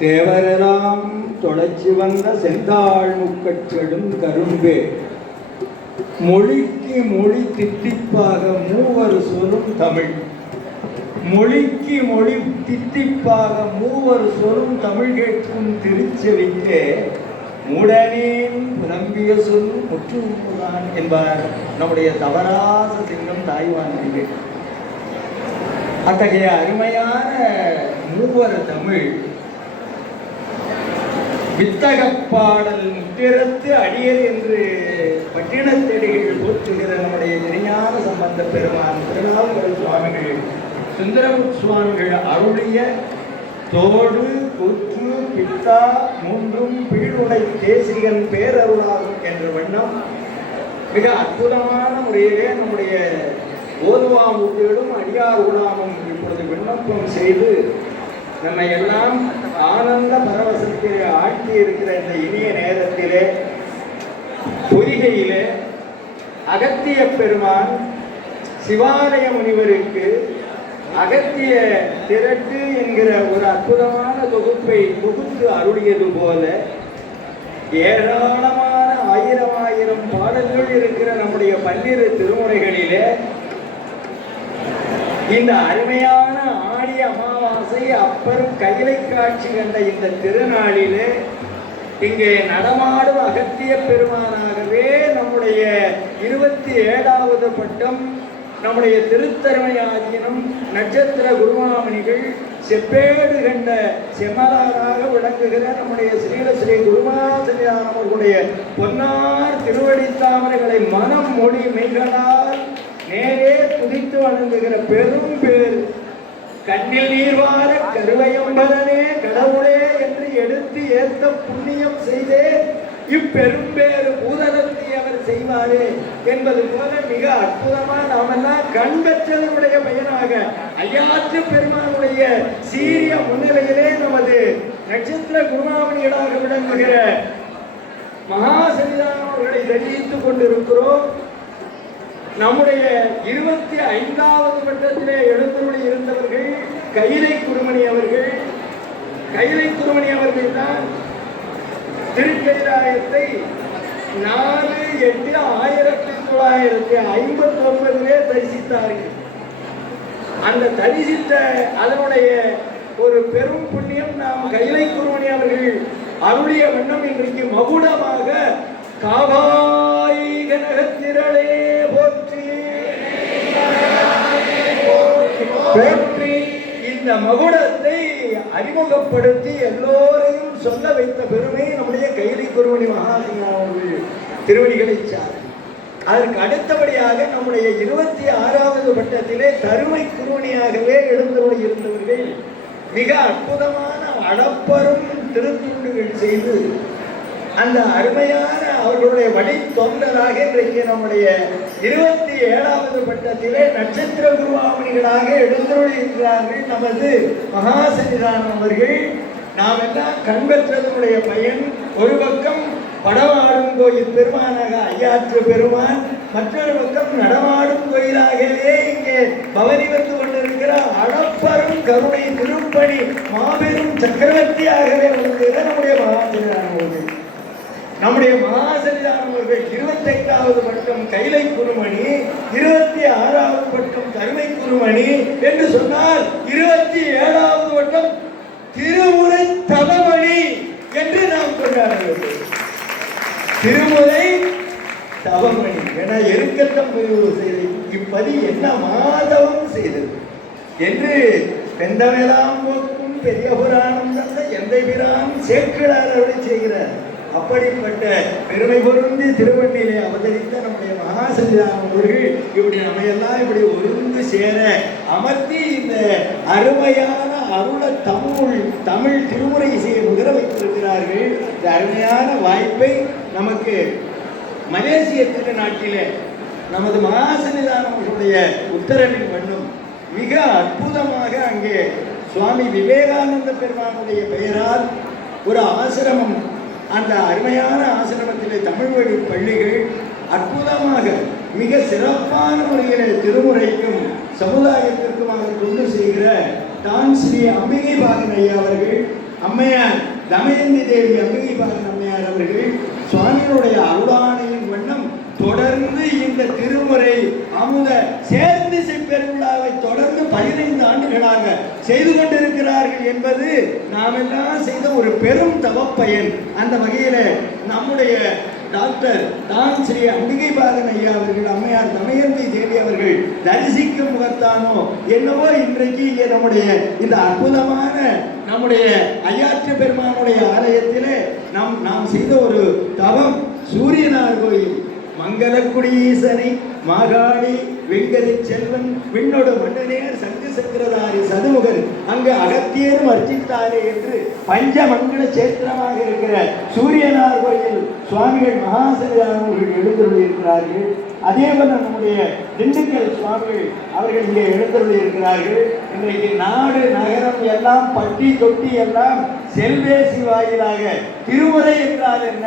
தேவரெல்லாம் தொலைச்சி வந்த செந்தாள் முக்கச்செடும் கரும்பே மொழிக்கு மொழி தித்திப்பாக மூவர் சொல்லும் தமிழ். மொழிக்கு மொழி தித்திப்பாக மூவர் சொல்லும் தமிழ் கேட்கும் திருச்செவிக்கே மூடனேன் புலம்பிய சொல் முற்றுதான் என்பார் நம்முடைய தவராச சிங்கம் தாய்வான். அத்தகைய அருமையான மூவர் தமிழ் வித்தகப்பாடல் முத்திரத்து அடியர் என்று பட்டினத்தடிகள் போற்றுகிற நம்முடைய திருஞான சம்பந்த பெருமான் திருநாவுக்கரசு சுவாமிகள் சுந்தரமுத் சுவாமிகள் அருளிய தோடு குற்று பித்தா மூன்றும் பீடுடை தேசிகன் பேரருளாகும் என்ற வண்ணம் மிக அற்புதமான முறையிலே நம்முடைய ஓதுவாமுகளும் அடியார் உலாமும் இப்பொழுது விண்ணப்பம் செய்து நம்மை எல்லாம் ஆனந்த பரவசத்தில் ஆட்சி இருக்கிற இந்த இனிய நேரத்திலே பொய்கையிலே அகத்திய பெருமான் சிவாலய முனிவருக்கு அகத்திய திரட்டு என்கிற ஒரு அற்புதமான தொகுப்பை தொகுத்து அருளியது போல ஏராளமான ஆயிரம் பாடல்கள் இருக்கிற நம்முடைய பன்னிரு திருமுறைகளிலே இந்த அருமையான ஆடி அமாவாசை அப்பரும் கைலை காட்சி கண்ட இந்த திருநாளிலே இங்கே நடமாடும் அகத்திய பெருமானாகவே நம்முடைய 27வது பட்டம் நம்முடைய திருத்தருணை ஆதீனம் நட்சத்திர குருமாமணிகள் செப்பேடு கண்ட செம்மலாராக விளங்குகிற நம்முடைய ஸ்ரீ குருமாசனியார் அவர்களுடைய பொன்னார் திருவடி தாமரைகளை மனம் மொழி மெய்களால் நேரே துதித்து வணங்குகிற பெரும் பேர் கண்ணில் நீர்வார கருவையம்பலனே கடவுளே என்று எடுத்து ஏத்த புண்ணியம் செய்தே இப்பெரும்பேறு பூதலத்தை அவர் செய்வாரே என்பது போல மிக அற்புதமா நாமெல்லாம் கண் பெற்றதனுடைய பயனாக ஐயாற்று பெருமானுடைய சீரிய முன்னிலையிலே நமது நட்சத்திர குருமாமணிகளாக விளங்குகிற மகாசன்னிதானம் அவர்களை தரிசித்துக் கொண்டிருக்கிறோம். நம்முடைய 25வது பட்டத்திலே எழுந்தருளி இருந்தவர்கள் கைலை குருமணி அவர்கள். கைலை குருமணி அவர்கள் தான் திருக்கைலாயத்தை 4/8/1959 தரிசித்தார்கள். அந்த தரிசித்த அதனுடைய ஒரு பெரும் புண்ணியம் நாம் கைலை குருமணி அவர்கள் அருளிய வண்ணம் இன்றைக்கு மகுடமாக காவாய் கனகத்திரளே போற்றி போற்றி இந்த மகுடத்தை அறிமுகப்படுத்தி எல்லோரையும் சொல்ல வைத்த பெருமை நம்முடைய கைலை குருமணி மகாசிங்கம் அவர்கள் திருவடிகளை சார். அதற்கு அடுத்தபடியாக நம்முடைய 26வது பட்டத்திலே தருமை குருமணியாகவே எழுந்தருளி இருந்தவர்கள் மிக அற்புதமான அளப்பரும் திருத்துண்டுகள் செய்து அந்த அருமையான அவர்களுடைய வழி தொண்டராக இன்றைக்கு நம்முடைய 27வது பட்டத்திலே நட்சத்திர குருவாமணிகளாக எழுந்தருளி இருக்கிறார்கள் நமது மகாசன்னிதானம் அவர்கள். நாம் எல்லாம் கண்பெற்றதனுடைய பயன் ஒரு பக்கம் படமாடும் கோயில் பெருமானாக ஐயாற்று பெருமான், மற்றொரு பக்கம் நடமாடும் கோயிலாகவே இங்கே பவனி வந்து கொண்டிருக்கிற அளப்பரும் கருணை திருப்பணி மாபெரும் சக்கரவர்த்தியாகவே வருகிற நம்முடைய மகாசன்னிதானம் அவர்கள். நம்முடைய மகாசன்னிதானம் அவர்கள் 25வது பட்டம் கைலை குருமணி, 26வது பட்டம் தருமை குருமணி என்று சொன்னால் 27வது பட்டம் திருமுறை தவமணி என்று நாம் கொண்டாடுகிறோம். திருமுறை தவமணி என எருக்கத்தம் செய்து இப்பதி என்ன மாதவம் செய்தது என்று வெந்தமெல்லாம் போக்கும் பெரிய புராணம் தந்த எந்தை பிரான் சேக்கிழார் அருளி செய்கிறார். அப்படிப்பட்ட பெருமை பொருந்தி திருவண்ணிலே அவதரித்த நம்முடைய மகாசன்னிதானம் அவர்கள் இப்படி நம்மையெல்லாம் இப்படி ஒருங்கு சேர அமர்த்தி இந்த அருமையான அருள தமிழ் திருமுறை இசையை முகர வைத்திருக்கிறார்கள். இந்த அருமையான வாய்ப்பை நமக்கு மலேசிய திருநாட்டிலே நமது மகாசன்னிதானம் அவர்களுடைய உத்தரவின் வண்ணம் மிக அற்புதமாக அங்கே சுவாமி விவேகானந்த பெருமானுடைய பெயரால் ஒரு ஆசிரமம், அந்த அருமையான ஆசிரமத்திலே தமிழ் வழி பள்ளிகள் அற்புதமாக மிக சிறப்பான முறையிலே திருமுறைக்கும் சமுதாயத்திற்குமாக கொண்டு செய்கிற தான் ஸ்ரீ அம்பிகை பாகன் ஐயா அவர்கள் அம்மையார் தமயந்தி தேவி அம்பிகைபாலன் அம்மையார் அவர்கள் சுவாமியினுடைய அருளாணையின் வண்ணம் தொடர்ந்து இந்த திருமுறை அமுத சேர்ந்திசை பெருவிழாவை தொடர்ந்து 15 ஆண்டுகளாக செய்து கொண்டிருக்கிறார்கள் என்பது நாமெல்லாம் செய்த ஒரு பெரும் தவப்பயன். அந்த வகையில நம்முடைய டாக்டர் தான் ஸ்ரீ அம்பிகைபாலன் ஐயா அவர்கள் அம்மையார் தமயந்தி தேவி அவர்கள் தரிசிக்கும் முகத்தானோ என்னவோ இன்றைக்கு இங்கே நம்முடைய இந்த அற்புதமான நம்முடைய ஐயாற்று பெருமானுடைய ஆலயத்திலே நாம் செய்த ஒரு தவம் சூரியனார் கோயில் மங்களக்குடி ஈசனை மாகாளி வெங்கதி செல்வன் விண்ணோடு மன்னனேர் சங்கு சக்கரதாரி சதுமுகன் அங்கு அகத்தியரும் அர்ச்சித்தாரே என்று பஞ்சமங்கள சேத்திரமாக இருக்கிற சூரியனார் கோயில் சுவாமிகள் மகாசன்னிதானங்கள் எழுந்தருளியிருக்கிறார்கள். அதே போல நம்முடைய திண்டுக்கல் சுவாமிகள் அவர்கள் இங்கே எழுந்தருளியிருக்கிறார்கள். இன்றைக்கு நாடு நகரம் எல்லாம் பட்டி தொட்டி எல்லாம் செல்வேசி வாயிலாக திருமுறை என்றால் என்ன,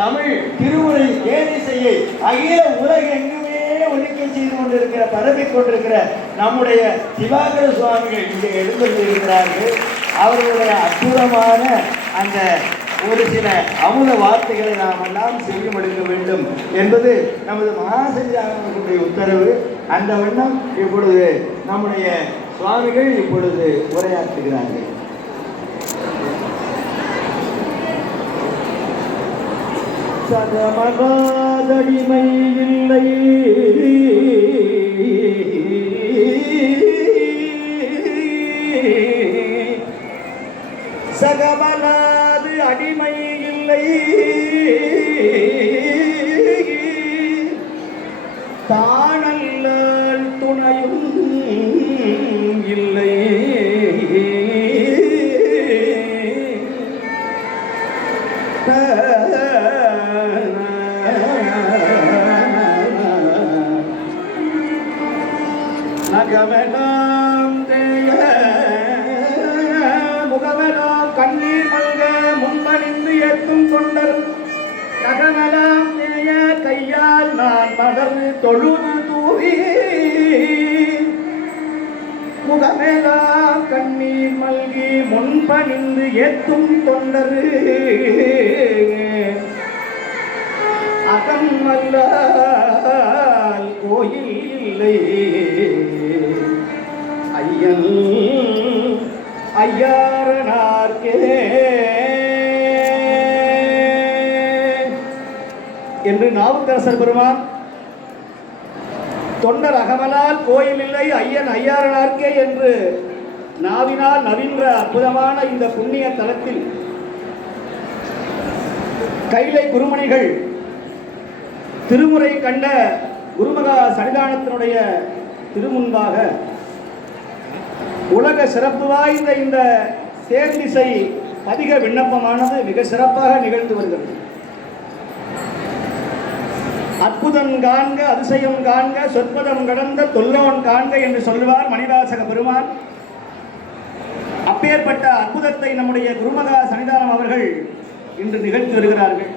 தமிழ் திருமுறை தேனிசையை அகில உலகெங்குமே ஒதுக்கி செய்து கொண்டிருக்கிற பரப்பிக் கொண்டிருக்கிற நம்முடைய சிவாகர சுவாமிகள் இங்கே எழுந்திருக்கிறார்கள். அவர்களுடைய அற்புதமான அந்த ஒரு சில அமுத வார்த்தைகளை நாம் எல்லாம் செய்யும் எடுக்க வேண்டும் என்பது நமது மகாசன்னிதானங்களுடைய உத்தரவு. அந்த வண்ணம் இப்பொழுது நம்முடைய சுவாமிகள் இப்பொழுது உரையாற்றுகிறார்கள். சகமகாதடிமை இல்லை சகமலாது அடிமை இல்லை தானல்ல துணையும் இல்லை நகமெல்லாம் தேய முகமெல்லாம் கண்ணீர் மல்க முன்பணிந்து ஏத்தும் கொண்டர் நகமெல்லாம் தேய கையால் நான் மலர் தொழுது தூவி முகமெல்லாம் கண்ணீர் மல்கி முன்பணிந்து ஏத்தும் கொண்டர் அகம் அல்லால் கோயில் இல்லை ஐயன் ஐயாரனார்க்கே என்று நாவுக்கரசர் பெருமான் தொண்டர் அகமலால் கோயில் இல்லை ஐயன் ஐயாரனார்க்கே என்று நாவினால் நவீன்ற அற்புதமான இந்த புண்ணிய தலத்தில் கைலை குருமணிகள் திருமுறை கண்ட குருமகா சன்னிதானத்தினுடைய திருமுன்பாக உலக சிறப்பு வாய்ந்த இந்த சேர்ந்திசை பதிக விண்ணப்பமானது மிக சிறப்பாக நிகழ்ந்து வருகிறது. அற்புதம் காண்க அதிசயம் காண்க சொற்பதம் கடந்த தொல்லோன் காண்க என்று சொல்லுவார் மணிவாசக பெருமான். அப்பேற்பட்ட அற்புதத்தை நம்முடைய குருமகா சன்னிதானம் அவர்கள் இன்று நிகழ்த்தி வருகிறார்கள்.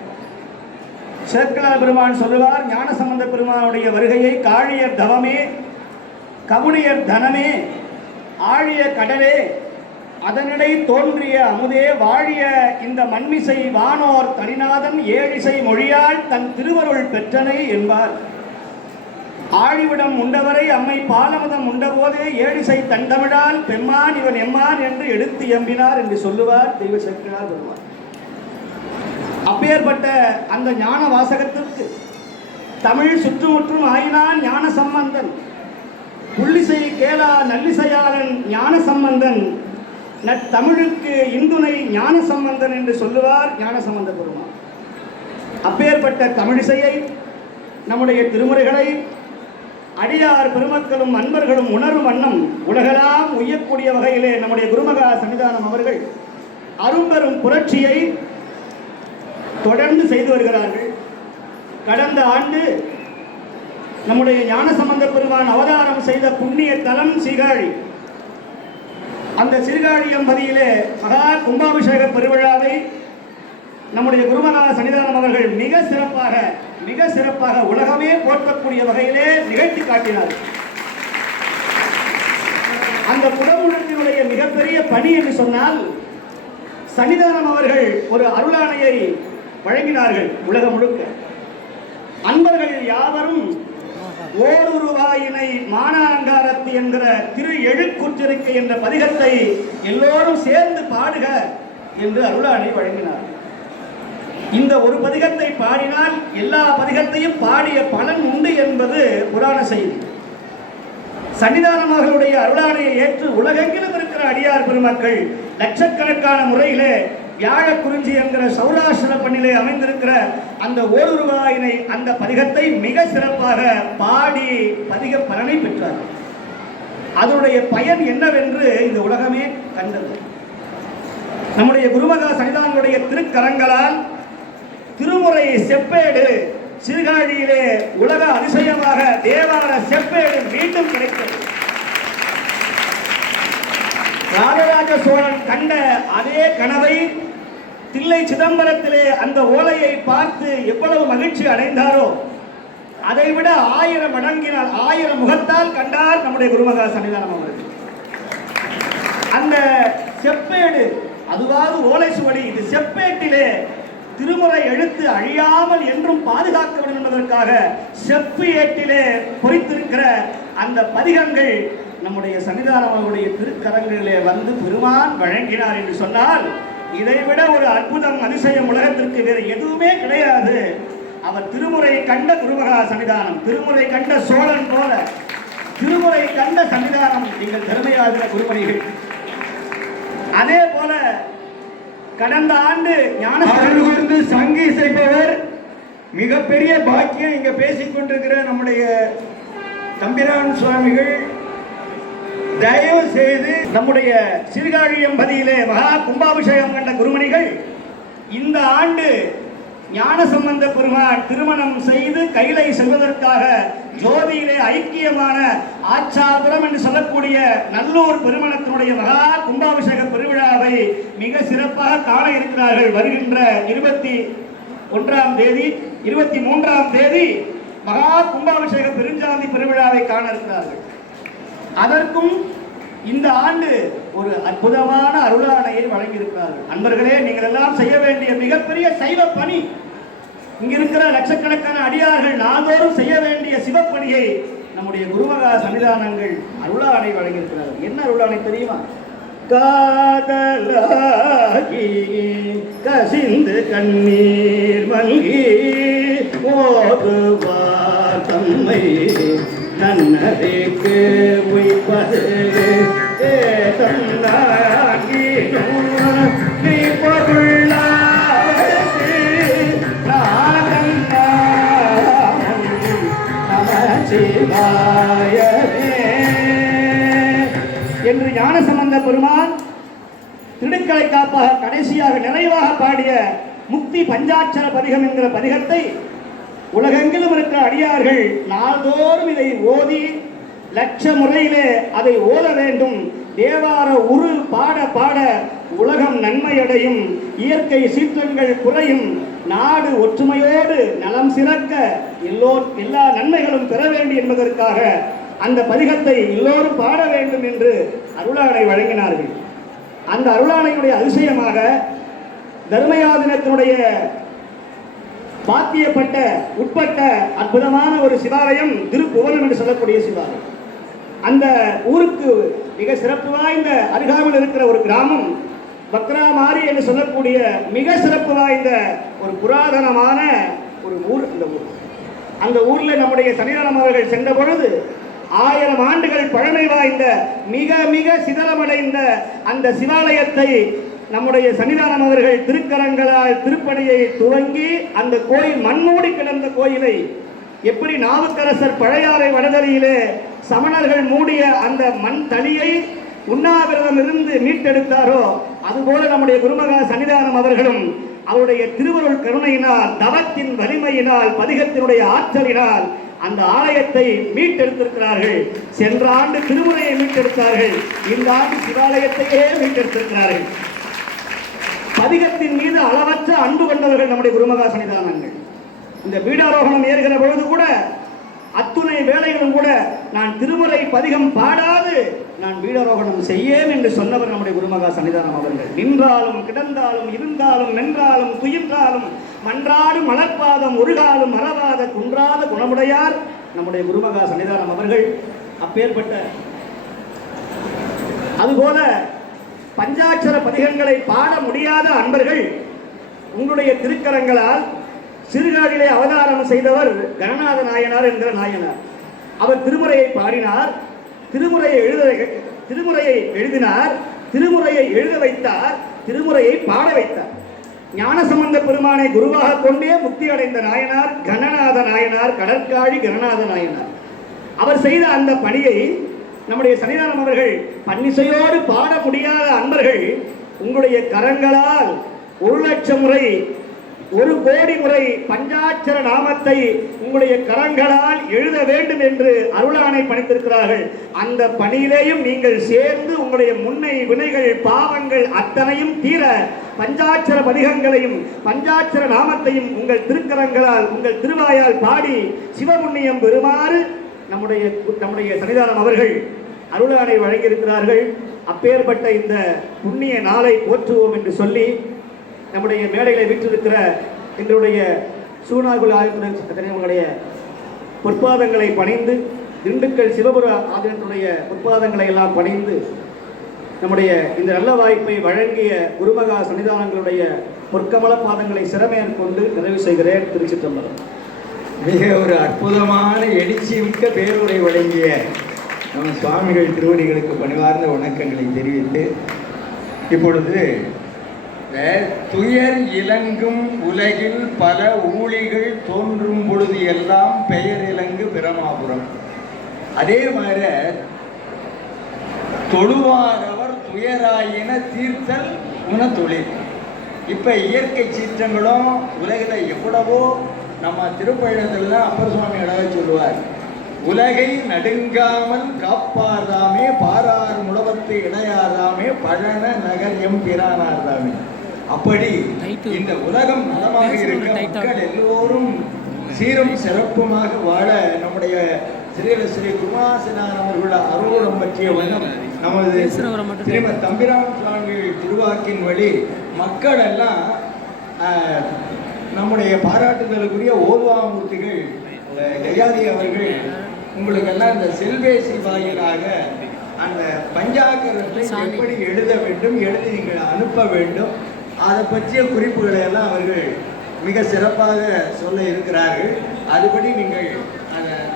சேக்கலார் பெருமான் சொல்லுவார், ஞானசம்பந்த பெருமானுடைய வருகையை காழியர் தவமே கவுனியர் தனமே ஆழிய கடலே அதனிடை தோன்றிய அமுதே வாழிய இந்த மண்மிசை வானோர் தனிநாதன் ஏழிசை மொழியால் தன் திருவருள் பெற்றனை என்பார். ஆழிவிடம் உண்டவரை அம்மை பாலமதம் உண்டபோதே ஏழிசை தண்டமிழால் பெம்மான் இவன் எம்மான் என்று எடுத்து எம்பினார் என்று சொல்லுவார் தெய்வ சேக்கலார் பெருமான். அப்பேற்பட்ட அந்த ஞான வாசகத்திற்கு தமிழ் சுற்றுமுற்றும் ஆயினான் ஞான சம்பந்தன், புள்ளிசை கேளா நல்லிசையாளன் ஞான சம்பந்தன், நத்தமிழுக்கு இந்துணை ஞான சம்பந்தன் என்று சொல்லுவார் ஞான சம்பந்த பெருமான். அப்பேற்பட்ட தமிழிசையை நம்முடைய திருமுறைகளை அடியார் பெருமக்களும் அன்பர்களும் உணரும் வண்ணம் உலகெல்லாம் உய்யக்கூடிய வகையிலே நம்முடைய குருமகா சன்னிதானம் அவர்கள் அரும்பெரும் புரட்சியை தொடர்ந்து செய்து வருகிறார்கள். கடந்த ஆண்டு நம்முடைய ஞானசம்பந்த பெருமான் அவதாரம் செய்த புண்ணிய தலம் சீர்காழி. அந்த சீர்காழியம்பதியிலே மகா கும்பாபிஷேக பெருவிழாவை நம்முடைய குருமகா சன்னிதானம் அவர்கள் மிக சிறப்பாக உலகமே போற்றக்கூடிய வகையிலே நிகழ்த்தி காட்டினார். அந்த குடமுழக்கினுடைய மிகப்பெரிய பணி என்று சொன்னால் சன்னிதானம் அவர்கள் ஒரு அருளாணையை வழங்கினார்கள் உலகம் முழுக்க. அன்பர்கள் யாவரும் ஓருருவாயினை மானாங்காரத்து என்கிற திரு எழுக்கூற்றிருக்கை என்ற பதிகத்தை எல்லோரும் சேர்ந்து பாடுக என்று அருளாணை வழங்கினார். இந்த ஒரு பதிகத்தை பாடினால் எல்லா பதிகத்தையும் பாடிய பலன் உண்டு என்பது புராண செய்தி. சன்னிதானம் அவர்களுடைய அருளாணையை ஏற்று உலகெங்கிலும் இருக்கிற அடியார் பெருமக்கள் லட்சக்கணக்கான முறையிலே வியாழ குறிஞ்சி என்கிற சௌராஷ்டிர பண்ணிலே அமைந்திருக்கிற அந்த ஓருருவாயினை அந்த பதிகத்தை மிக சிறப்பாக பாடி பதிக பலனை பெற்றார்கள். அதனுடைய பயன் என்னவென்று இந்த உலகமே கண்டது. நம்முடைய குருமகா சன்னிதானங்களுடைய திருக்கரங்களால் திருமுறை செப்பேடு சீர்காழியிலே உலக அதிசயமாக தேவார செப்பேடு மீண்டும் கிடைத்தது. ராஜராஜ சோழன் கண்ட அதே கனவை தில்லை சிதம்பரத்திலே அந்த ஓலையை பார்த்து எவ்வளவு மகிழ்ச்சி அடைந்தாரோ அதைவிட 1000 மடங்கினால் 1000 முகத்தால் கண்டார் நம்முடைய குருமகா சன்னிதானம் அவர்கள். அந்த செப்பேடு அதுவாவது ஓலை சுவடி, இது செப்பேட்டிலே திருமுறை எழுத்து அழியாமல் என்றும் பாதுகாக்க வேண்டும் என்பதற்காக செப்பு ஏட்டிலே பொறித்திருக்கிற அந்த பதிகங்கள் நம்முடைய சன்னிதானங்களுடைய திருக்கரங்களிலே வந்து பெருமான் வழங்கினார் என்று சொன்னால் இதைவிட ஒரு அற்புதம் அதிசயம் உலகத்திற்கு வேறு எதுவுமே கிடையாது. அவர் திருமுறை கண்ட குருமகா சன்னிதானம், திருமுறை கண்ட சோழன் போல திருமுறை கண்ட சன்னிதானம் நீங்கள் திறமையாக குருமணிகள். அதே போல கடந்த ஆண்டு ஞானஸ்தானம் சங்கி இசைப்பவர் மிகப்பெரிய பாக்கியம் இங்க பேசிக் கொண்டிருக்கிற நம்முடைய தம்பிரான் சுவாமிகள் தயவு செய்து நம்முடைய சீர்காழி எம்பதியிலே மகா கும்பாபிஷேகம் கண்ட குருமணிகள் இந்த ஆண்டு ஞானசம்பந்த பெருமான் திருமணம் செய்து கைலை செல்வதற்காக ஜோதியிலே ஐக்கியமான ஆச்சாபுரம் என்று சொல்லக்கூடிய நல்லூர் பெருமணத்தினுடைய மகா கும்பாபிஷேக பெருவிழாவை மிக சிறப்பாக காண இருக்கிறார்கள். வருகின்ற 21ஆம் தேதி 23ஆம் தேதி மகா கும்பாபிஷேக பெருஞ்சாந்தி பெருவிழாவை காண இருக்கிறார்கள். அதற்கும் இந்த ஆண்டு ஒரு அற்புதமான அருளாணையை வழங்கியிருக்கிறார்கள். அன்பர்களே, நீங்கள் எல்லாம் செய்ய வேண்டிய மிகப்பெரிய சைவ பணி, இங்கிருக்கிற லட்சக்கணக்கான அடியார்கள் நாள்தோறும் செய்ய வேண்டிய சிவப்பணியை நம்முடைய குருமகா சன்னிதானங்கள் அருளாணை வழங்கியிருக்கிறார்கள். என்ன அருளாணை தெரியுமா? காதலாகி கசிந்து கண்ணீர் மல்கி ஓதுவார் தம்மை நன்னரைக்கு உய்ப்பது நீ பொருளாவது என்று ஞானசம்பந்த பெருமான் திருக்கலை காப்பாக கடைசியாக நிறைவாக பாடிய முக்தி பஞ்சாட்சர பதிகம் என்கிற பதிகத்தை உலகெங்கிலும் இருக்கிற அடியார்கள் நாள்தோறும் இதை ஓதி லட்ச முறையிலே அதை ஓத வேண்டும். தேவார உரு பாட பாட உலகம் நன்மையடையும், இயற்கை சீற்றங்கள் குறையும், நாடு ஒற்றுமையோடு நலம் சிறக்க எல்லா நன்மைகளும் பெற வேண்டும் என்பதற்காக அந்த பதிகத்தை எல்லோரும் பாட வேண்டும் என்று அருளாணை வழங்கினார்கள். அந்த அருளாணையுடைய அதிசயமாக தர்மயாதினத்தினுடைய பாத்தியப்பட்ட உட்பட்ட அற்புதமான ஒரு சிவாலயம் திருப்புவனம் என்று சொல்லக்கூடிய சிவாலயம். அந்த ஊருக்கு மிக சிறப்பு வாய்ந்த அருகாமையில் இருக்கிற ஒரு கிராமம் பக்ராமாரி என்று சொல்லக்கூடிய மிக சிறப்பு வாய்ந்த ஒரு புராதனமான ஒரு ஊர். அந்த ஊரில் நம்முடைய சன்னிதானம் அவர்கள் சென்ற பொழுது 1000 ஆண்டுகள் பழமை வாய்ந்த மிக மிக சிதலமடைந்த அந்த சிவாலயத்தை நம்முடைய சன்னிதானம் அவர்கள் திருக்கரங்களால் திருப்பணியை துவங்கி அந்த கோயில் மண்மூடி கிடந்த கோயிலை எப்படி நாவுக்கரசர் பழையாறை வடதறியிலே சமணர்கள் மூடிய அந்த மண் தளியை உண்ணாவிரதம் இருந்து மீட்டெடுத்தாரோ அதுபோல நம்முடைய குருமகா சன்னிதானம் அவர்களும் அவருடைய திருவருள் கருணையினால் தவத்தின் வலிமையினால் பதிகத்தினுடைய ஆற்றலினால் அந்த ஆலயத்தை மீட்டெடுத்திருக்கிறார்கள். சென்ற ஆண்டு திருமுறையை மீட்டெடுத்தார்கள், இந்த ஆண்டு சிவாலயத்தையே மீட்டெடுத்திருக்கிறார்கள். பதிகத்தின் மீது அளவற்ற அன்பு கொண்டவர்கள் நம்முடைய குருமகா சன்னிதானங்கள். இந்த பீடாரோகணம் ஏறுகிற பொழுது கூட அத்துணை வேளைகளும் கூட நான் திருமுறை பதிகம் பாடாது நான் வீடாரோகணம் செய்யேன் என்று சொன்னவர் நம்முடைய குருமகா சன்னிதானம் அவர்கள். நின்றாலும் கிடந்தாலும் இருந்தாலும் நின்றாலும் துயின்றாலும் மன்றாடும் மலர்பாதம் ஒருகாலும் மறவாத குன்றாத குணமுடையார் நம்முடைய குருமகா சன்னிதானம் அவர்கள். அப்பேற்பட்ட அதுபோல பஞ்சாட்சர பதிகங்களை பாட முடியாத அன்பர்கள் உங்களுடைய திருக்கரங்களால் சிறுகாடிலே அவதாரம் செய்தவர் கணநாத நாயனார் என்கிற நாயனார். அவர் திருமுறையை பாடினார், திருமுறையை எழுதினார், திருமுறையை எழுத வைத்தார், திருமுறையை பாட வைத்தார். ஞானசம்பந்த பெருமானை குருவாக கொண்டே முக்தி அடைந்த நாயனார் கணநாத நாயனார், கடற்காழி கணநாத நாயனார். அவர் செய்த அந்த பணியை நம்முடைய சன்னிதானம் அவர்கள் பன்னிசையோடு பாட முடியாத அன்பர்கள் உங்களுடைய கரங்களால் 1,00,000 முறை 1 கோடி முறை பஞ்சாட்சர நாமத்தை உங்களுடைய கரங்களால் எழுத வேண்டும் என்று அருளாணை பணித்திருக்கிறார்கள். அந்த பணியிலேயும் நீங்கள் சேர்ந்து உங்களுடைய முன்னை வினைகள் பாவங்கள் அத்தனையும் தீர பஞ்சாட்சர பதிகங்களையும் பஞ்சாட்சர நாமத்தையும் உங்கள் திருக்கரங்களால் உங்கள் திருவாயால் பாடி சிவபுண்ணியம் பெறுமாறு நம்முடைய சன்னிதானம் அவர்கள் அருளாணை வழங்கியிருக்கிறார்கள். அப்பேற்பட்ட இந்த புண்ணிய நாளை போற்றுவோம் என்று சொல்லி நம்முடைய மேடைகளை வீற்றிருக்கிற எங்களுடைய சூனாகுல ஆதினத்துடைய பொற்பாதங்களை பணிந்து, திண்டுக்கல் சிவபுர ஆதினத்துடைய பொற்பாதங்களை எல்லாம் பணிந்து நம்முடைய இந்த நல்ல வாய்ப்பை வழங்கிய குருமகா சன்னிதானங்களுடைய பொற்கமல பாதங்களை சிறமேற்கொண்டு நிறைவு செய்கிறேன். திருச்சிற்றம்பலம். மிக ஒரு அற்புதமான எழுச்சி மிக்க பேருரை வழங்கிய நம்ம சுவாமிகள் திருவடிகளுக்கு பணிவார்ந்த வணக்கங்களை தெரிவித்து, இப்பொழுது துயர் இலங்கும் உலகில் பல ஊழிகள் தோன்றும் பொழுது எல்லாம் பெயர் இலங்கு பிரமாபுரம். அதே மாதிரி தொழுவாரவர் துயராயின தீர்த்தல் உன தொழில். இப்ப இயற்கை சீற்றங்களும் உலகில் எவ்வளவோ நம்ம திருப்பழகத்திலாம் அப்பர் சுவாமி அழகாக சொல்லுவார், உலகை நடுங்காமல் காப்பார்தாமே பாரார் முழவத்து இணையார்தாமே பழன நகர் எம் பிரானார்தாமே. அப்படி இந்த உலகம் நலமாக இருக்க மக்கள் எல்லோரும் சீரும் சிறப்புமாக வாழ நம்முடைய ஸ்ரீ குமாசனார் அவர்களோட அருளம் பற்றிய வண்ணம் நமது ஸ்ரீமத் தம்பிராம சுவாமி திருவாக்கின் வழி மக்கள் எல்லாம் நம்முடைய பாராட்டுதலுக்குரிய ஓதுவாமூர்த்திகள் கயாதி அவர்கள் உங்களுக்கெல்லாம் இந்த செல்வேசி வாயிலாக அந்த பஞ்சாக்கரத்தை எப்படி எழுத வேண்டும், எழுதி நீங்கள் அனுப்ப வேண்டும், அதை பற்றிய குறிப்புகளை எல்லாம் அவர்கள் மிக சிறப்பாக சொல்ல இருக்கிறார்கள். அதுபடி நீங்கள்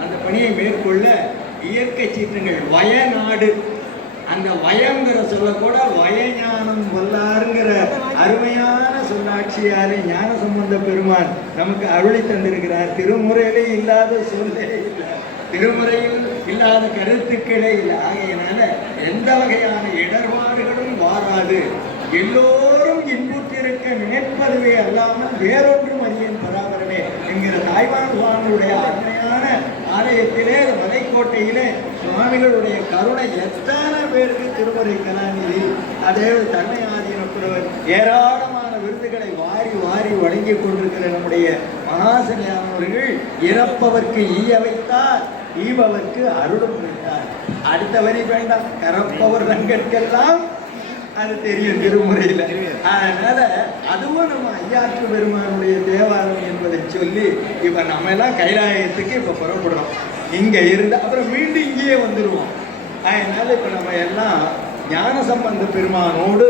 அந்த பணியை மேற்கொள்ள இயற்கை சீற்றங்கள் வயநாடு, அந்த வயங்கிற சொல்லக்கூட வயஞானம் வல்லாருங்கிற அருமையான சொல்லாட்சியாரை ஞான சம்பந்த பெருமான் நமக்கு அருளி தந்திருக்கிறார். திருமுறையிலே இல்லாத சொல்லே இல்லை, திருமுறையில் இல்லாத கருத்துக்களே இல்லை. ஆகையினால எந்த வகையான இடர்பாடுகளும் வாராது, எல்லோரும் இன்புற்றிருக்க நினைப்பதுவே அல்லாமல் வேறொன்றும் அறியேன் பராபரமே என்கிற தாய்வான் சுவாமியுடைய அருமையான ஆலயத்திலே மலைக்கோட்டையிலே சுவாமிகளுடைய கருணை எத்தனை பேருக்கு திருமுறை கலாநிதி அதே தன்னை ஆதீனப்புறவர் ஏராளமான விருதுகளை வாரி வாரி வழங்கி கொண்டிருக்கிற நம்முடைய மகாசனியானவர்கள் இறப்பவர்க்கு ஈய வைத்தார், ஈபவர்க்கு அருளும் வைத்தார். அடுத்த வரி வேண்டாம், கறப்பவர் ரங்கற்கெல்லாம் அது தெரியும் திருமுறையில். அதனால அதுவும் நம்ம ஐயாற்று பெருமானுடைய தேவாரம் என்பதை சொல்லி இப்ப நம்ம எல்லாம் கைலாயத்துக்கு இப்ப புறப்படுறோம். இங்க இருந்து அப்புறம் மீண்டும் இங்கேயே வந்துடுவோம். அதனால இப்ப நம்ம எல்லாம் ஞான சம்பந்த பெருமானோடு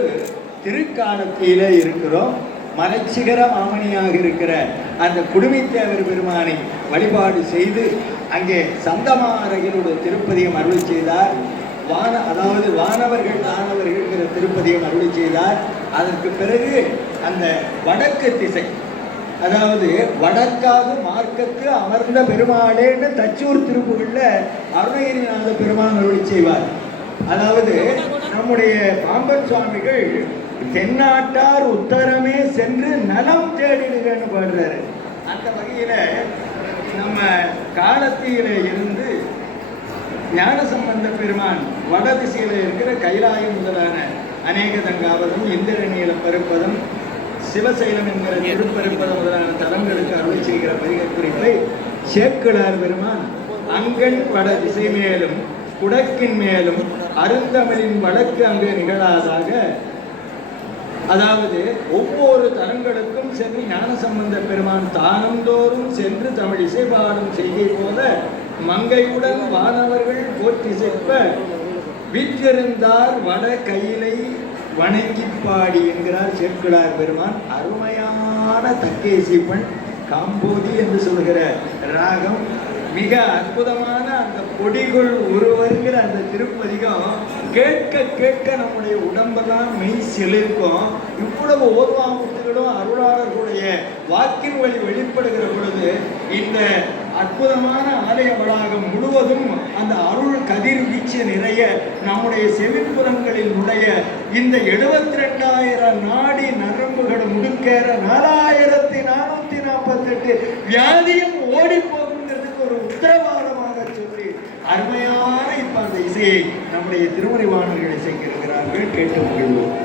திருக்காலத்தில இருக்கிறோம். மலைச்சிகர மாமணியாக இருக்கிற அந்த குடுமித்தேவர் பெருமானை வழிபாடு செய்து அங்கே சந்தமாரகனோட திருப்பதியம் அருளி செய்தார். அதாவது வானவர்கள் தானவர்கள்ங்கிற திருப்பதியம் அருளி செய்தார். அதற்கு பிறகு அந்த வடக்கு திசை, அதாவது வடக்காக மார்க்கத்து அமர்ந்த பெருமாளேன்னு தச்சூர் திருப்புகள்ல அருணகிரிநாத பெருமான் அருளி செய்வார். அதாவது நம்முடைய பாம்பன் சுவாமிகள் தென்னாட்டார் உத்தரமே சென்று நலம் தேடிடுங்கன்னு பாடுறாரு. அந்த வகையில நம்ம காலத்தில இருந்து ஞானசம்பந்த பெருமான் வடதிசையில் இருக்கிற கைலாயம் முதலான அநேக தங்காவதம், இந்திரநீல பருப்பதம், சிவசைலம் என்கிற திருப்பருப்பதம் முதலான தலங்களுக்கு அருளை செய்கிற பதிக குறிப்பை சேக்கிழார் பெருமான் அங்கண் வட திசை மேலும் குடக்கின் மேலும் அருந்தமிழின் வழக்கு அங்கு நிகழாதாக. அதாவது ஒவ்வொரு தலங்களுக்கும் சென்று ஞானசம்பந்த பெருமான் தானந்தோறும் சென்று தமிழ் இசைபாடும் செய்கை போல மங்கையுடன் வானவர்கள் போற்றி செப்ப வீற்றிருந்தார் வட கையிலை வணங்கி பாடி என்கிறார் சேக்கிழார் பெருமான். அருமையான தக்கேசிப்பண் காம்போதி என்று சொல்கிற ராகம், மிக அற்புதமான அந்த கொடிகள் உருவருங்கிற அந்த திருப்பதிகம் கேட்க கேட்க நம்முடைய உடம்பெல்லாம் மெய் செழிக்கும். இவ்வளவு ஓர்வாமுத்துகளும் அருளாளர்களுடைய வாக்கின் வழி வெளிப்படுகிற பொழுது இந்த அற்புதமான ஆலய வளாகம் முழுவதும் அந்த அருள் கதிர் வீச்சு நிறைய நம்முடைய செவிப்புறங்களில் உடைய இந்த 72,000 நாடி நரம்புகள் முடுக்கேற 4,448 வியாதியும் ஓடி போகுங்கிறதுக்கு ஒரு உத்தரவாதமாக சொல்லி அருமையான இப்ப அந்த இசையை நம்முடைய திருமுறைவாணர்கள் இசைக்கிறார்கள். கேட்டு மகிழ்வோம்.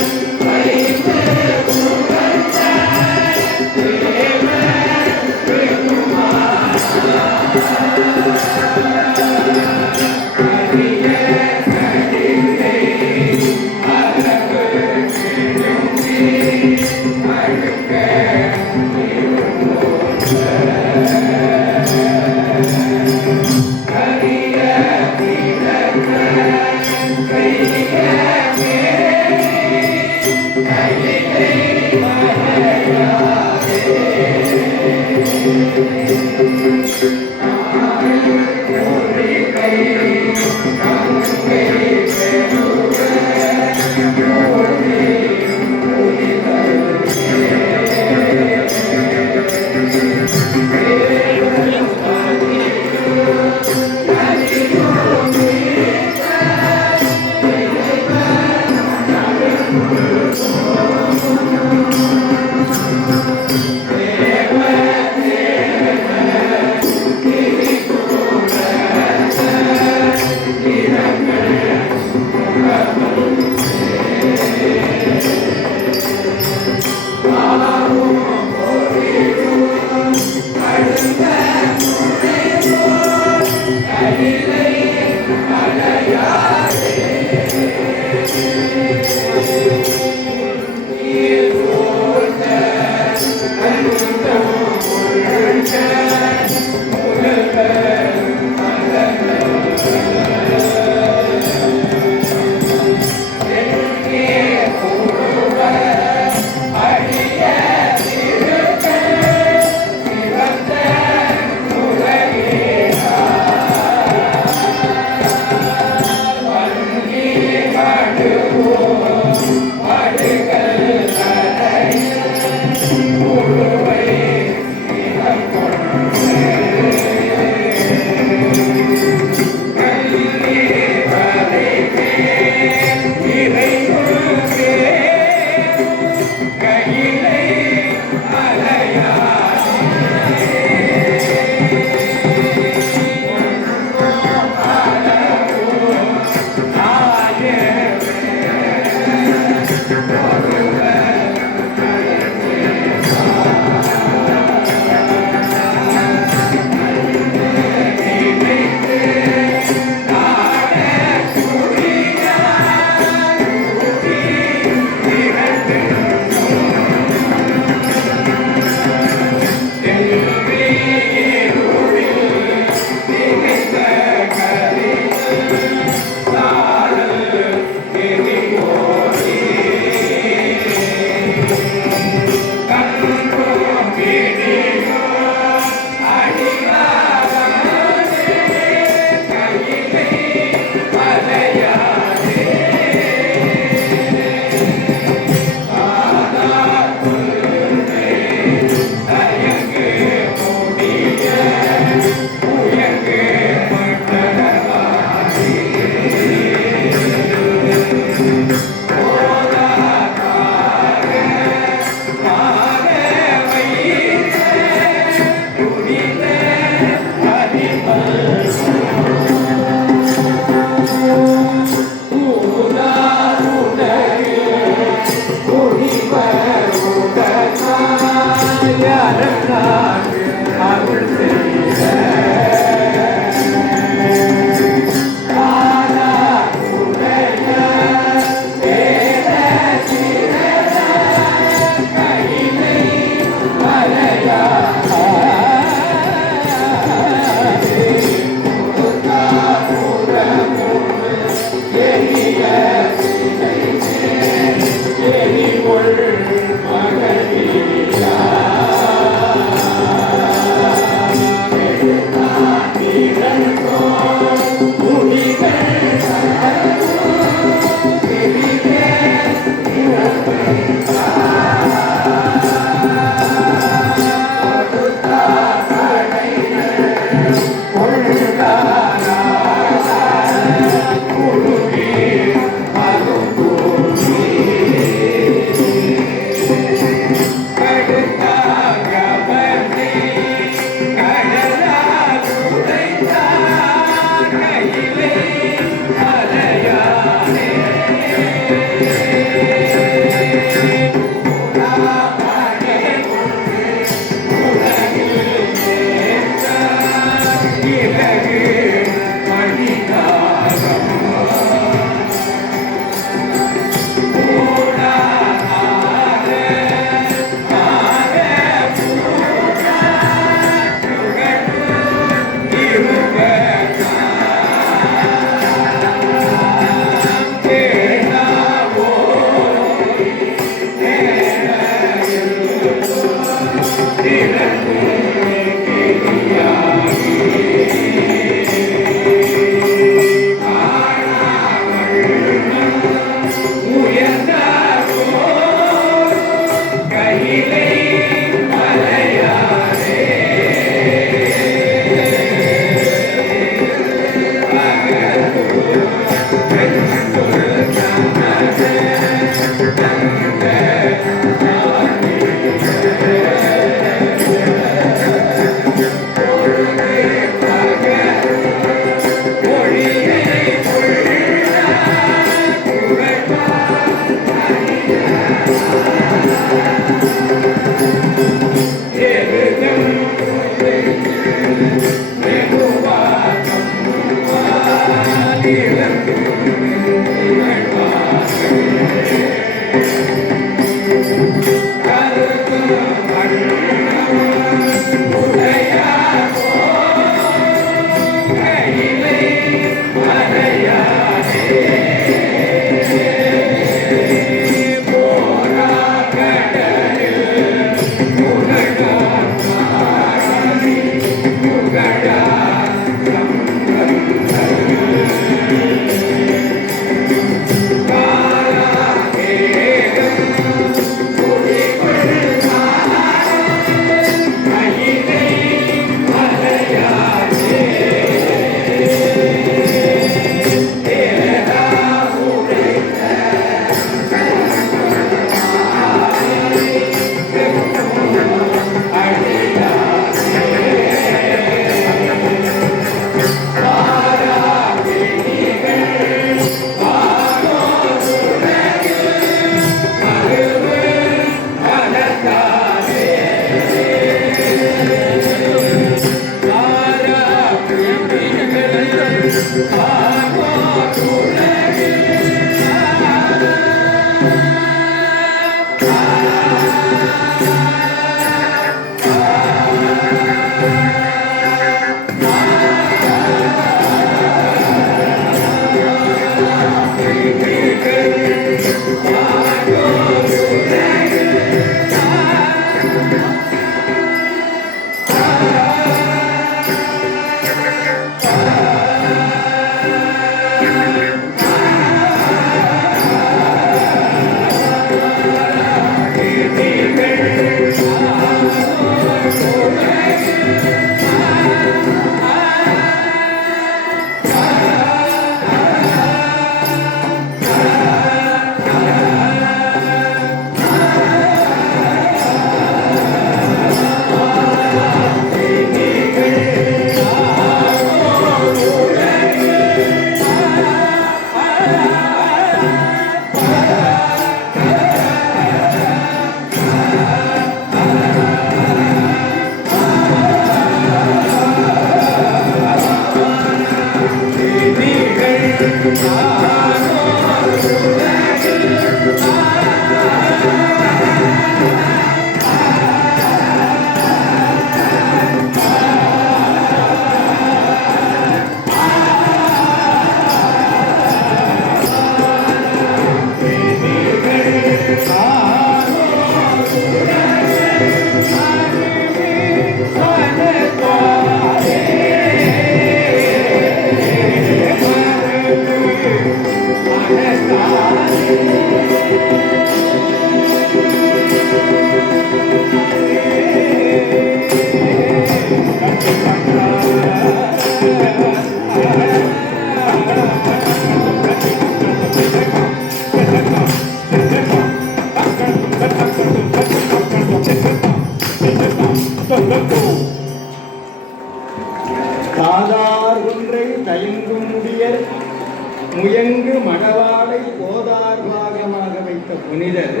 மணவாளை போதார் பாகமாக வைத்த புனிதர்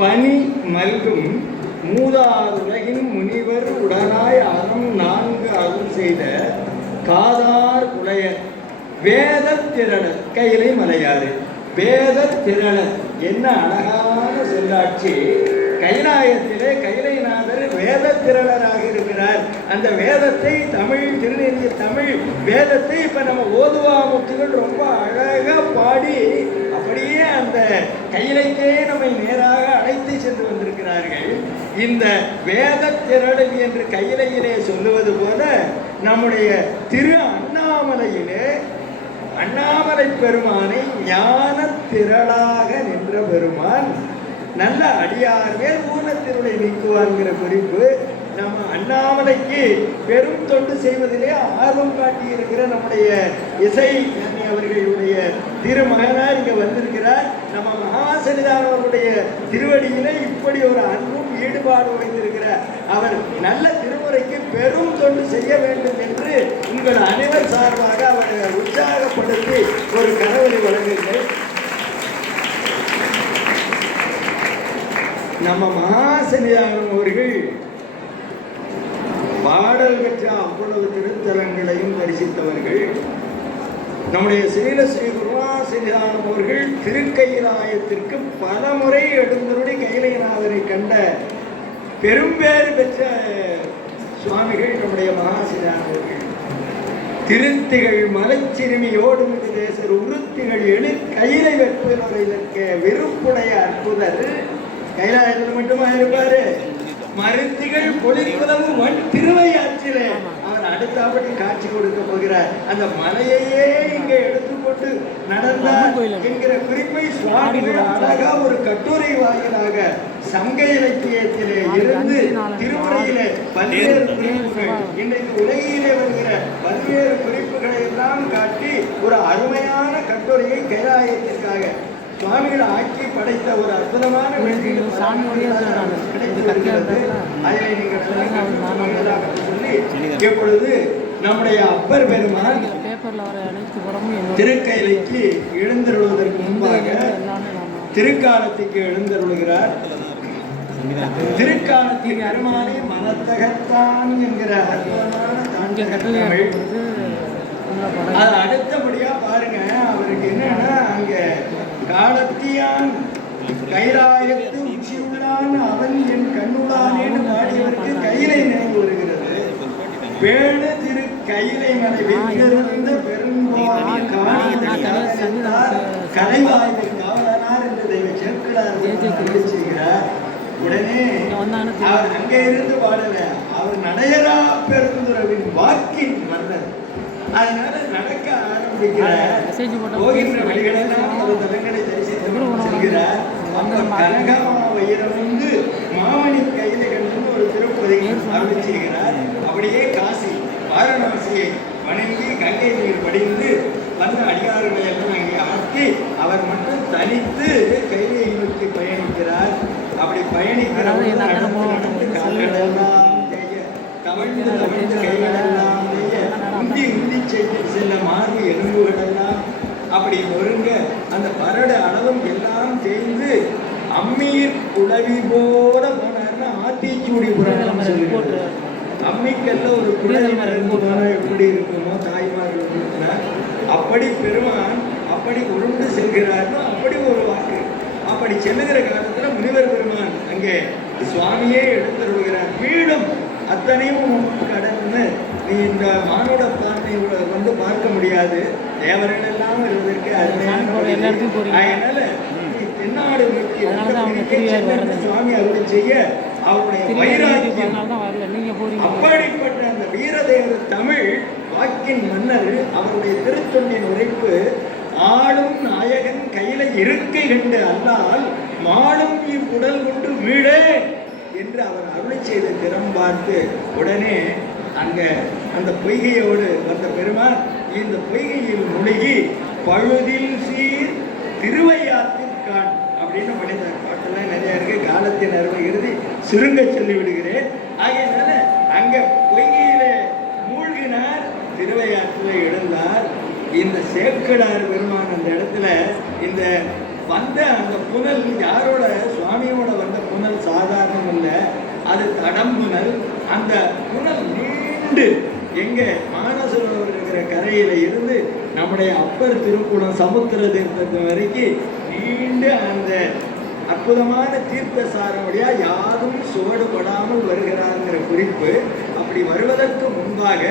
பனி மல்கும் மூதாருலகின் முனிவர் உடனாய் அறம் 4 அருள் செய்த காதார் குலையர் வேத திரளர் கையிலை மலையாறு வேத திரளர் என்ன அழகான சொல்லாட்சி. கைலாயத்திலே கைலைநாதர் வேத திரளராக இருக்கிறார். அந்த வேதத்தை தமிழ் திருநெல்வேலி தமிழ் வேதத்தை இப்ப நம்ம ஓதுவாமுத்துகள் ரொம்ப அழகா பாடி அப்படியே அந்த கையிலைக்கே நம்மை நேராக அழைத்து சென்று வந்திருக்கிறார்கள். இந்த வேத திரளல் என்று கையிலையிலே சொல்லுவது போல நம்முடைய திரு அண்ணாமலையிலே அண்ணாமலை பெருமானை ஞான திரளாக நின்ற பெருமான் நல்ல அடியார் மேல் ஊனத்தினுடைய நீக்குவான்கிற குறிப்பு. நம்ம அண்ணாமலைக்கு பெரும் தொண்டு செய்வதிலே ஆர்வம் காட்டியிருக்கிற நம்முடைய இசை அவர்களுடைய திருமகனார் இங்கே வந்திருக்கிறார். நம்ம மகாசன்னிதானவருடைய திருவடியிலே இப்படி ஒரு அன்பும் ஈடுபாடு வைத்திருக்கிறார். அவர் நல்ல திருமுறைக்கு பெரும் தொண்டு செய்ய வேண்டும் என்று உங்கள் அனைவர் சார்பாக அவரை உற்சாகப்படுத்தி ஒரு கனவரை வழங்குங்கள். நம்ம மகாசன்னிதானம் அவர்கள் பாடல் பெற்ற அவ்வளவு திருத்தலங்களையும் தரிசித்தவர்கள். நம்முடைய ஸ்ரீ குருவாசன்னிதானம் அவர்கள் திருக்கையிலாயத்திற்கு பல முறை எழுந்தருளி கைலைநாதரை கண்ட பெரும்பேறு பெற்ற சுவாமிகள் நம்முடைய மகாசன்னிதானம் அவர்கள். திருத்திகள் மலைச்சிறுமியோடு மிகு தேசர் உருத்திகள் எழில் கையிலை வெற்புரை இதற்கு வெறுப்புடைய அற்புதர் கைலாயத்தில் மட்டுமா இருப்பாரு. மருந்திகள் பொலிக்குதவு வன் திருவையாற்றிலே அவர் அடுத்தபடி காட்சி கொடுக்க போகிறார். அந்த மலையையே இங்கே எடுத்துக்கொண்டு நடந்தார் என்கிற குறிப்பை சுவாமிகள் அழகா ஒரு கட்டுரை வாயிலாக சங்க இலக்கியத்திலே இருந்து திருமுறையிலே பல்வேறு குறிப்புகள் இன்றைக்கு உலகிலே வருகிற பல்வேறு குறிப்புகளை எல்லாம் காட்டி ஒரு அருமையான கட்டுரையை கைலாயத்திற்காக சுவாமிகள் ஆக்கி படைத்த ஒரு அற்புதமான எப்பொழுது நம்முடைய அப்பர் பெருமான் திருக்கைலைக்கு எழுந்தருள்வதற்கு முன்பாக திருக்காலத்துக்கு எழுந்தருளுகிறார். திருக்காலத்தின் பெருமானை மனத்தகத்தான் என்கிற அற்புதமான அது அடுத்தபடியா பாருங்க. அவருக்கு என்னன்னா அங்க காலத்தியான் கைலாயத்து உச்சியுள்ளான் அவன் என் கண்ணுள்ளானேன்னு பாடியவருக்கு கையிலை நினைவு வருகிறது. பேணு திரு கையிலை மலை வெற்றிருந்த பெரும்பாலான கலைவாய்மை காவலனார் என்று தெய்வ சேர்க்கிறார் செய்கிறார். உடனே அவர் அங்கே இருந்து பாடல, அவர் நடையரா பெருந்துறவின் வாக்கின் மன்னர். அதனால நடக்க ஆரம்பிக்கிற போகின்ற வழிகளெல்லாம் அவர் தலங்களை தரிசித்து செல்கிறார். கனகமா வைரம் வந்து மாமணி கையில கண்டு ஒரு திருப்பதி அருள் செய்கிறார். அப்படியே காசி வாரணாசியை வணங்கி கங்கை நீர் படிந்து வந்த அடியார்களை எல்லாம் அங்கே அமர்த்தி அவர் மட்டும் தனித்து கையை நோக்கி பயணிக்கிறார். அப்படி பயணிக்கிற நடந்து கால்களெல்லாம் தவழ்ந்து தவழ்ந்து கைகளெல்லாம் உந்தி உந்தி செய்து செல்ல மார்பு எலும்புகளெல்லாம் அப்படி ஒருங்க அந்த பரட அளவும் எல்லாம் செய்து அம்மீர் குழவி போல போனார்னா ஆத்திச்சூடி புராணம் சொல்லுகிறது. அம்மிக்கல்ல ஒரு குழவி மருந்து போனா எப்படி இருக்குமோ தாய்மார்கள் அப்படி பெருமான் அப்படி உருண்டு செல்கிறார்னோ அப்படி ஒரு வாக்கு. அப்படி செல்லுகிற காலத்துல முனிவர் பெருமான் அங்கே சுவாமியே எடுத்துருகிறார். வீடும் அத்தனையும் கடந்து நீ இந்த மானுட பிரார்த்தனை வந்து பார்க்க முடியாது. தேவர்கள் எல்லாம் வருவதற்கு அதனால தென்னாடு சுவாமி அருளை செய்ய அவருடைய வைராக்கியம் அப்படிப்பட்ட அந்த வீரதேவ தமிழ் வாக்கின் மன்னர் அவருடைய திருத்தொண்டின் உரைப்பு ஆளும் நாயகன் கையில இருக்கை கண்டு அல்லால் மாளும் இவ்வுடல் கொண்டு வீடே என்று அவர் அருளை செய்த திறம் பார்த்து உடனே அங்க அந்த பொய்கையோடு வந்த பெருமான் இந்த பொய்கையில் மூழ்கி பழுதில் சீர் திருவையாற்றிற்கான் அப்படின்னு மனித பாட்டெல்லாம் நிறைய இருக்கு. காலத்தின் அருமை இறுதி சுருங்க சொல்லி விடுகிறேன். ஆகையினால அங்க பொய்கையில மூழ்கினார், திருவையாற்றில் எழுந்தார். இந்த சேக்கடார் பெருமான் அந்த இடத்துல இந்த வந்த அந்த புனல் யாரோட சுவாமியோட வந்த புனல் சாதாரணம் இல்லை, அது தடம்புனல். அந்த புனல் நீண்டு எங்க மானசரோவர் இருக்கிற கரையில இருந்து நம்முடைய அப்பர் திருக்குளம் சமுத்திர தீர்த்தத்து வரைக்கும் நீண்டு அந்த அற்புதமான தீர்த்த சாரமுடியா யாரும் சுவடுபடாமல் வருகிறாருங்கிற குறிப்பு. அப்படி வருவதற்கு முன்பாக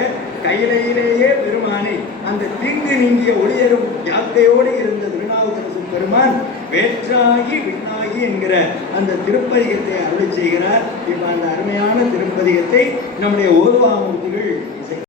கையிலேயே பெருமானை அந்த தீங்கு நீங்கிய ஒளியரும் யாக்கையோடு இருந்த திருநாவுக்கரசு பெருமான் வேற்றாகி விண்ணாகி என்கிற அந்த திருப்பதிகத்தை அருளி செய்கிறார். இப்ப அந்த அருமையான திருப்பதிகத்தை நம்முடைய ஓதுவாமூர்த்திகள்